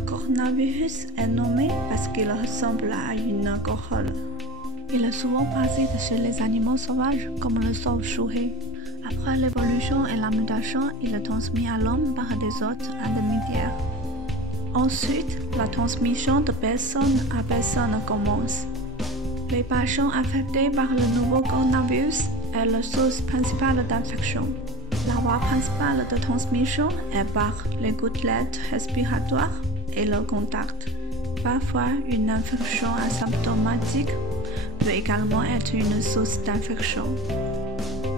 coronavirus est nommé parce qu'il ressemble à une alcool. Il est souvent parasite chez les animaux sauvages comme le chauve-souris. Après l'évolution et la mutation, il est transmis à l'homme par des hôtes intermédiaires. Ensuite, la transmission de personne à personne commence. Les patients infectés par le nouveau coronavirus est la source principale d'infection. La voie principale de transmission est par les gouttelettes respiratoires et le contact. Parfois, une infection asymptomatique peut également être une source d'infection.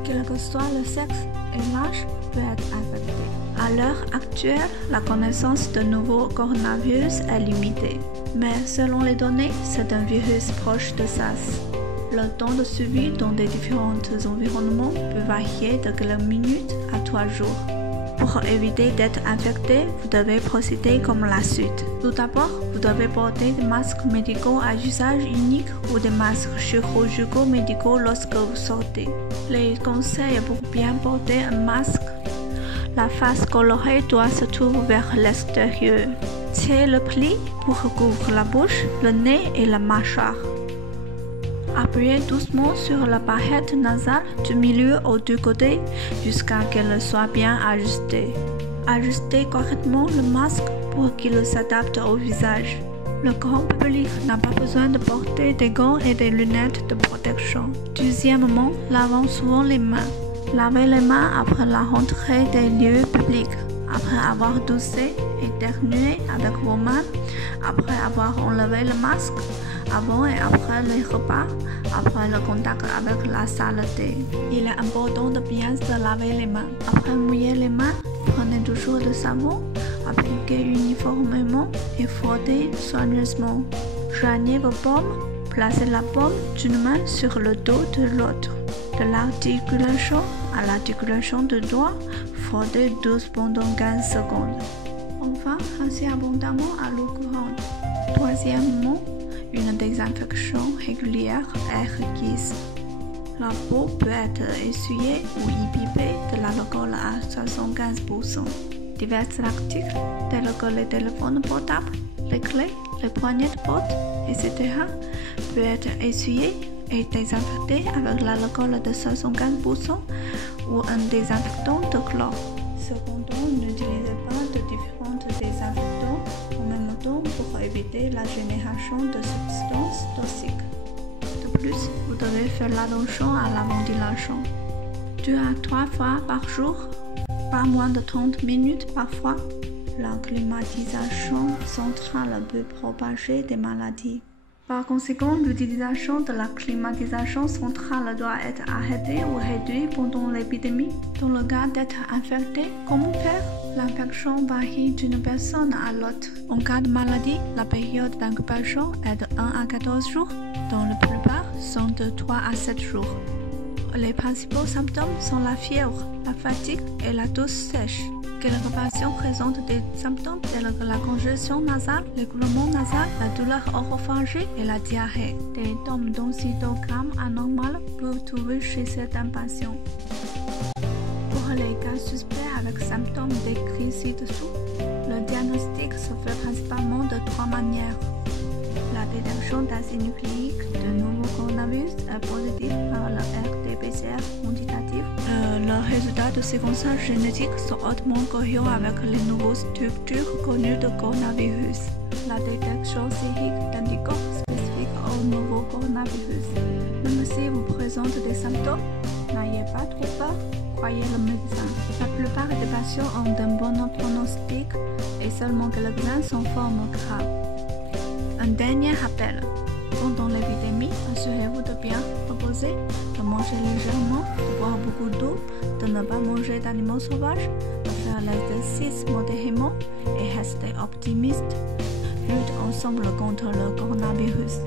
Quel que soit le sexe et l'âge peut être infecté. À l'heure actuelle, la connaissance de nouveaux coronavirus est limitée. Mais selon les données, c'est un virus proche de SARS. Le temps de survie dans des différents environnements peut varier de quelques minutes à 3 jours. Pour éviter d'être infecté, vous devez procéder comme la suite. Tout d'abord, vous devez porter des masques médicaux à usage unique ou des masques chirurgicaux médicaux lorsque vous sortez. Les conseils pour bien porter un masque. La face colorée doit se trouver vers l'extérieur. Tirez le pli pour recouvrir la bouche, le nez et la mâchoire. Appuyez doucement sur la barrette nasale du milieu ou du côté jusqu'à qu'elle soit bien ajustée. Ajustez correctement le masque pour qu'il s'adapte au visage. Le grand public n'a pas besoin de porter des gants et des lunettes de protection. Deuxièmement, lavons souvent les mains. Lavez les mains après la rentrée des lieux publics, après avoir toussé et éternué avec vos mains, après avoir enlevé le masque, avant et après les repas, après le contact avec la saleté. Il est important de bien se laver les mains. Après mouiller les mains, prenez toujours du savon, appliquez uniformément et frottez soigneusement. Joignez vos paumes, placez la paume d'une main sur le dos de l'autre. De l'articulation à l'articulation du doigt, frottez douce pendant 15 secondes. Enfin, rincez abondamment à l'eau courante. Troisièmement, une désinfection régulière est requise. La peau peut être essuyée ou imbibée de l'alcool à 75%. Divers articles tels que les téléphones portables, les clés, les poignées de porte, etc. peuvent être essuyés et désinfectés avec l'alcool de 75% ou un désinfectant de chlore. Cependant, n'utilisez pas de différents désinfectants en même temps pour éviter la génération de substances toxiques. De plus, vous devez faire attention à la ventilation. 2 à 3 fois par jour, pas moins de 30 minutes parfois. La climatisation centrale peut propager des maladies. Par conséquent, l'utilisation de la climatisation centrale doit être arrêtée ou réduite pendant l'épidémie. Dans le cas d'être infecté, comment faire? L'infection varie d'une personne à l'autre. En cas de maladie, la période d'incubation est de 1 à 14 jours, dont la plupart sont de 3 à 7 jours. Les principaux symptômes sont la fièvre, la fatigue et la toux sèche. Quelques patients présentent des symptômes tels que la congestion nasale, l'écoulement nasal, la douleur oropharyngée et la diarrhée. Des taux d'oxytocine anormaux peuvent trouver chez certains patients. Pour les cas suspects avec symptômes décrits ci-dessous, le diagnostic se fait principalement de 3 manières. La détection d'acide nucléique de nouveau coronavirus est positive par le RT-PCR quantitatif. Le résultat de séquençage génétique sont hautement cohérents avec les nouvelles structures connues de coronavirus. La détection sérique d'anticorps spécifiques au nouveau coronavirus. Même si vous présentez des symptômes, n'ayez pas trop peur, croyez le médecin. La plupart des patients ont un bon pronostic et seulement quelques-uns sont formes graves. Un dernier rappel. Pendant l'épidémie, assurez-vous de bien reposer, de manger légèrement, de boire beaucoup d'eau, de ne pas manger d'animaux sauvages, de faire l'exercice modérément et rester optimiste. Lutte ensemble contre le coronavirus.